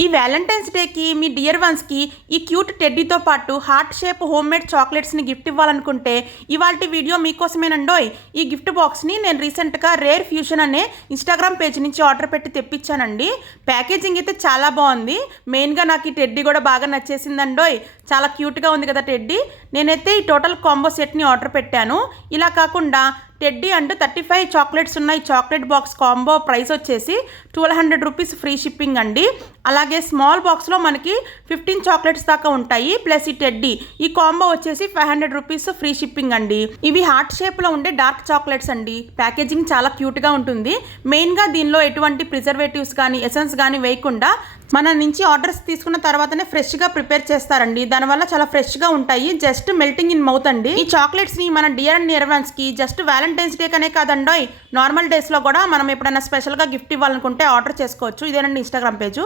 ఈ వ్యాలంటైన్స్ డేకి మీ డియర్ వన్స్కి ఈ క్యూట్ టెడ్డీతో పాటు హార్ట్ షేప్ హోమ్ మేడ్ చాక్లెట్స్ని గిఫ్ట్ ఇవ్వాలనుకుంటే ఇవాల్టి వీడియో మీకోసమేనండోయ్. ఈ గిఫ్ట్ బాక్స్ని నేను రీసెంట్గా రేర్ ఫ్యూషన్ అనే ఇన్స్టాగ్రామ్ పేజ్ నుంచి ఆర్డర్ పెట్టి తెప్పించానండి. ప్యాకేజింగ్ అయితే చాలా బాగుంది. మెయిన్గా నాకు ఈ టెడ్డీ కూడా బాగా నచ్చేసిందండోయ్. చాలా క్యూట్గా ఉంది కదా టెడ్డీ. నేనైతే ఈ టోటల్ కాంబో సెట్ని ఆర్డర్ పెట్టాను. ఇలా కాకుండా టెడ్డీ అండ్ 35 చాక్లెట్స్ ఉన్న ఈ చాక్లెట్ బాక్స్ కాంబో ప్రైస్ వచ్చేసి 1200 రూపీస్ ఫ్రీ షిప్పింగ్ అండి. అలాగే స్మాల్ బాక్స్లో మనకి 15 చాక్లెట్స్ దాకా ఉంటాయి. ప్లస్ ఈ టెడ్డీ ఈ కాంబో వచ్చేసి 500 రూపీస్ ఫ్రీ షిప్పింగ్ అండి. ఇవి హార్ట్ షేప్లో ఉండే డార్క్ చాక్లెట్స్ అండి. ప్యాకేజింగ్ చాలా క్యూట్గా ఉంటుంది. మెయిన్గా దీనిలో ఎటువంటి ప్రిజర్వేటివ్స్ కానీ ఎసెన్స్ కానీ వేయకుండా మన నుంచి ఆర్డర్స్ తీసుకున్న తర్వాతనే ఫ్రెష్గా ప్రిపేర్ చేస్తారండి. దానివల్ల చాలా ఫ్రెష్గా ఉంటాయి. జస్ట్ మెల్టింగ్ ఇన్ మౌత్ అండి. ఈ చాక్లెట్స్ని మన డియర్ అండ్ నియర్ వన్స్కి జస్ట్ వ్యాలంటైన్స్ డే కనే కాదండోయ్, నార్మల్ డేస్లో కూడా మనం ఎప్పుడైనా స్పెషల్గా గిఫ్ట్ ఇవ్వాలనుకుంటే ఆర్డర్ చేసుకోవచ్చు. ఇదేనండి ఇన్స్టాగ్రామ్ పేజు.